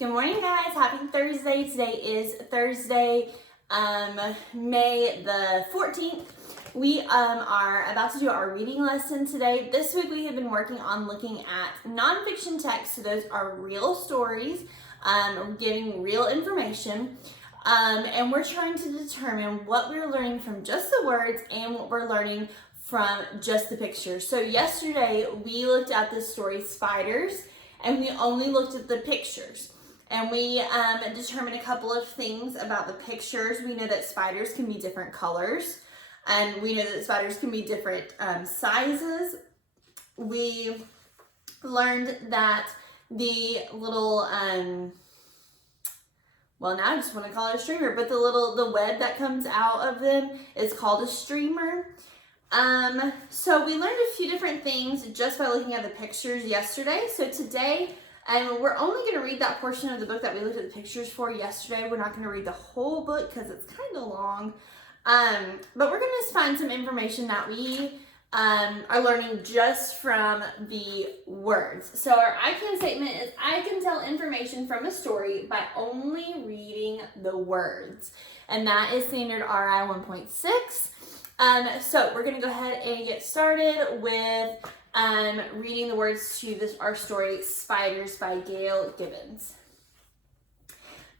Good morning, guys. Happy Thursday. Today is Thursday, May the 14th. We are about to do our reading lesson today. This week we have been working on looking at nonfiction texts. So those are real stories, giving real information. And we're trying to determine what we're learning from just the words and what we're learning from just the pictures. So yesterday we looked at the story Spiders, and we only looked at the pictures. And we determined a couple of things about the pictures. We know that spiders can be different colors, and we know that spiders can be different sizes. We learned that the little, well, now I just want to call it a streamer, but the web that comes out of them is called a streamer. So we learned a few different things just by looking at the pictures yesterday. So today, we're only going to read that portion of the book that we looked at the pictures for yesterday. We're not going to read the whole book because it's kind of long. But we're going to find some information that we are learning just from the words. So our I can statement is, I can tell information from a story by only reading the words. And that is standard RI 1.6. So we're going to go ahead and get started with reading the words to our story, Spiders by Gail Gibbons.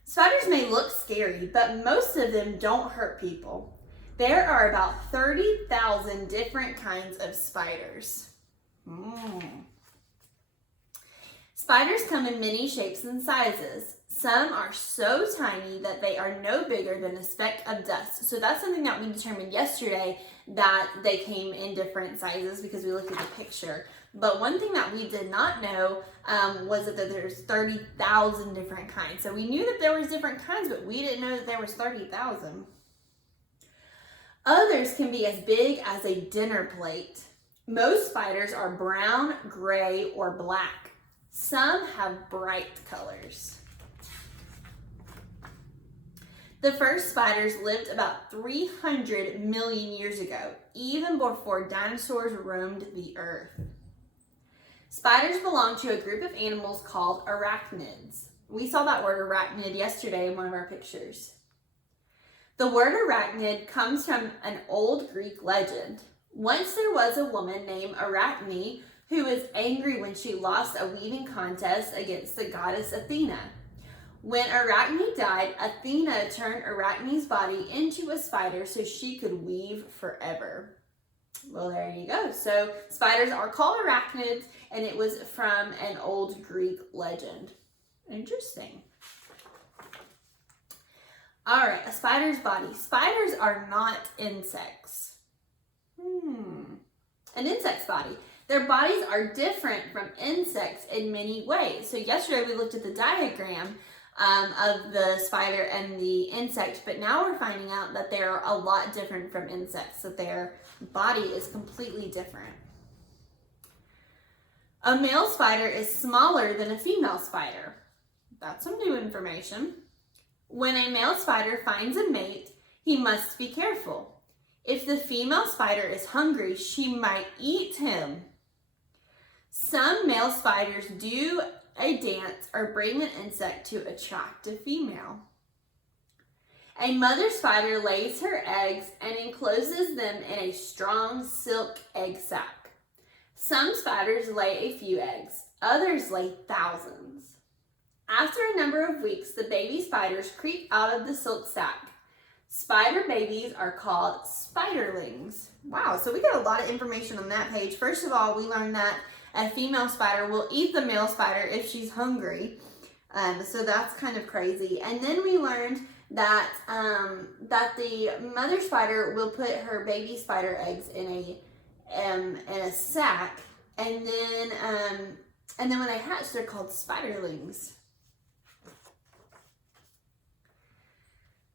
Spiders may look scary, but most of them don't hurt people. There are about 30,000 different kinds of spiders. Spiders come in many shapes and sizes. Some are so tiny that they are no bigger than a speck of dust. So that's something that we determined yesterday, that they came in different sizes because we looked at the picture. But one thing that we did not know was that there's 30,000 different kinds. So we knew that there was different kinds, but we didn't know that there was 30,000. Others can be as big as a dinner plate. Most spiders are brown, gray, or black. Some have bright colors. The first spiders lived about 300 million years ago, even before dinosaurs roamed the earth. Spiders belong to a group of animals called arachnids. We saw that word arachnid yesterday in one of our pictures. The word arachnid comes from an old Greek legend. Once there was a woman named Arachne who was angry when she lost a weaving contest against the goddess Athena. When Arachne died, Athena turned Arachne's body into a spider so she could weave forever. Well, there you go. So spiders are called arachnids, and it was from an old Greek legend. Interesting. All right, a spider's body. Spiders are not insects. An insect's body. Their bodies are different from insects in many ways. So yesterday we looked at the diagram of the spider and the insect, but now we're finding out that they're a lot different from insects, that their body is completely different. A male spider is smaller than a female spider. That's some new information. When a male spider finds a mate, he must be careful. If the female spider is hungry, she might eat him. Some male spiders do a dance or bring an insect to attract a female. A mother spider lays her eggs and encloses them in a strong silk egg sac. Some spiders lay a few eggs, others lay thousands. After a number of weeks, the baby spiders creep out of the silk sac. Spider babies are called spiderlings. Wow, so we got a lot of information on that page. First of all, we learned that a female spider will eat the male spider if she's hungry. So that's kind of crazy. And then we learned that that the mother spider will put her baby spider eggs in a sack, and then when they hatch, they're called spiderlings.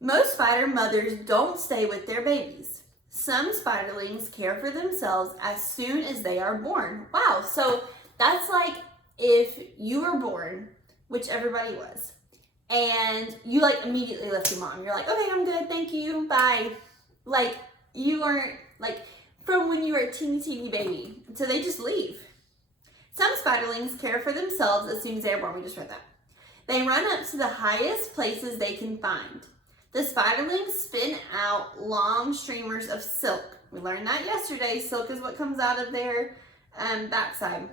Most spider mothers don't stay with their babies. Some spiderlings care for themselves as soon as they are born. Wow, so that's like if you were born, which everybody was, and you like immediately left your mom. You're like, okay, I'm good, thank you, bye. Like you weren't, like from when you were a teeny baby. So they just leave. Some spiderlings care for themselves as soon as they are born. We just read that. They run up to the highest places they can find. The spiderlings spin out long streamers of silk. We learned that yesterday. Silk is what comes out of their backside.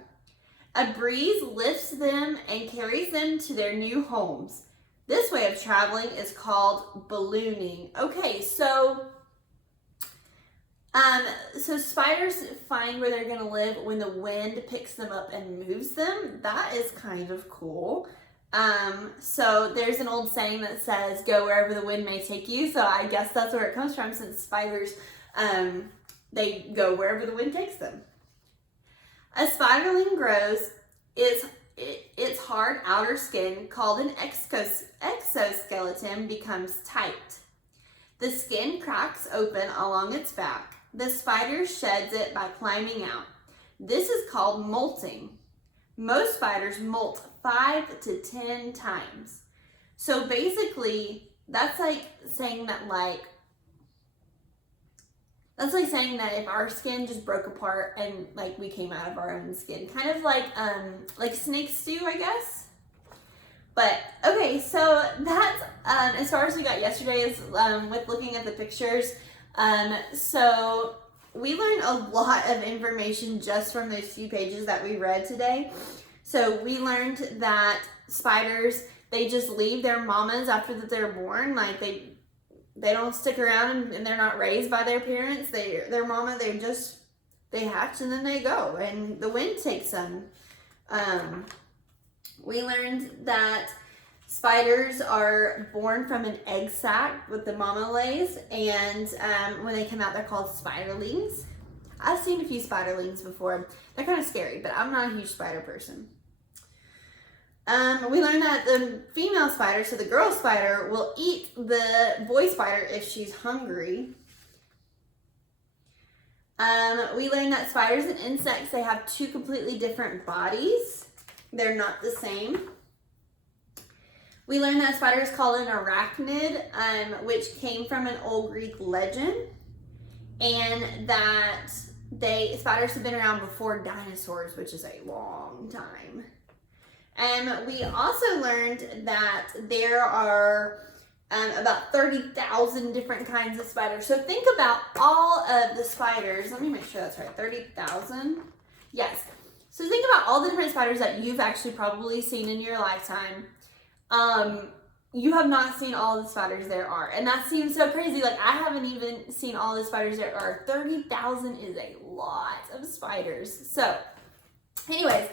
A breeze lifts them and carries them to their new homes. This way of traveling is called ballooning. Okay, so spiders find where they're gonna live when the wind picks them up and moves them. That is kind of cool. So there's an old saying that says, go wherever the wind may take you. So I guess that's where it comes from, since spiders, they go wherever the wind takes them. As spiderling grows, its hard outer skin, called an exoskeleton, becomes tight. The skin cracks open along its back. The spider sheds it by climbing out. This is called molting. Most spiders molt 5 to 10 times. So basically, that's like saying that if our skin just broke apart and like we came out of our own skin, kind of like snakes do, I guess. But okay, so that's as far as we got yesterday is with looking at the pictures. So we learned a lot of information just from those few pages that we read today. So we learned that spiders, they just leave their mamas after that they're born. Like they don't stick around and they're not raised by their parents. Their mama, they hatch and then they go and the wind takes them. We learned that spiders are born from an egg sac with the mama lays, and when they come out, they're called spiderlings. I've seen a few spiderlings before. They're kind of scary, but I'm not a huge spider person. We learned that the female spider, so the girl spider, will eat the boy spider if she's hungry. We learned that spiders and insects, they have two completely different bodies. They're not the same. We learned that spider is called an arachnid, which came from an old Greek legend, and that spiders have been around before dinosaurs, which is a long time. And we also learned that there are about 30,000 different kinds of spiders. So think about all of the spiders. Let me make sure that's right. 30,000? Yes. So think about all the different spiders that you've actually probably seen in your lifetime. You have not seen all the spiders there are. And that seems so crazy. Like, I haven't even seen all the spiders there are. 30,000 is a lot of spiders. So, anyways,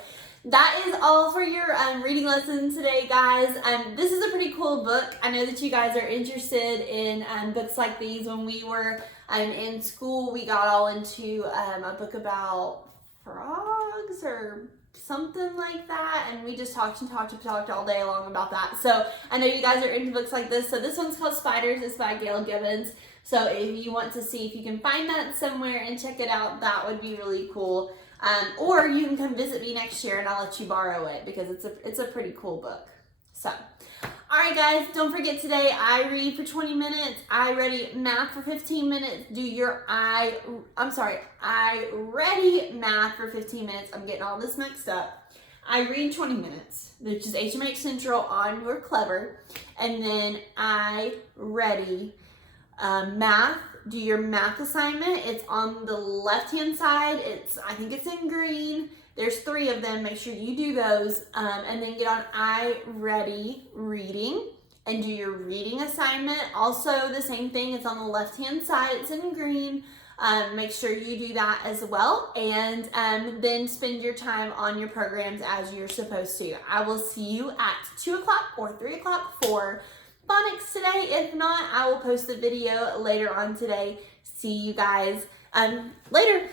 that is all for your reading lesson today, guys. This is a pretty cool book. I know that you guys are interested in books like these. When we were in school, we got all into a book about frogs or something like that, and we just talked all day long about that. So I know you guys are into books like this. So this one's called Spiders. It's by Gail Gibbons. So if you want to see if you can find that somewhere and check it out, that would be really cool. Or you can come visit me next year and I'll let you borrow it, because it's a pretty cool book. So, all right, guys, don't forget today I read for 20 minutes, I ready math for 15 minutes, do your I ready math for 15 minutes. I'm getting all this mixed up. I read 20 minutes, which is HMH Central on Your Clever, and then I ready math. Do your math assignment. It's on the left-hand side. I think it's in green. There's 3 of them. Make sure you do those. And then get on I Ready Reading and do your reading assignment. Also the same thing. It's on the left-hand side. It's in green. Make sure you do that as well. And then spend your time on your programs as you're supposed to. I will see you at 2 o'clock or 3 o'clock for phonics today. If not, I will post the video later on today. See you guys later.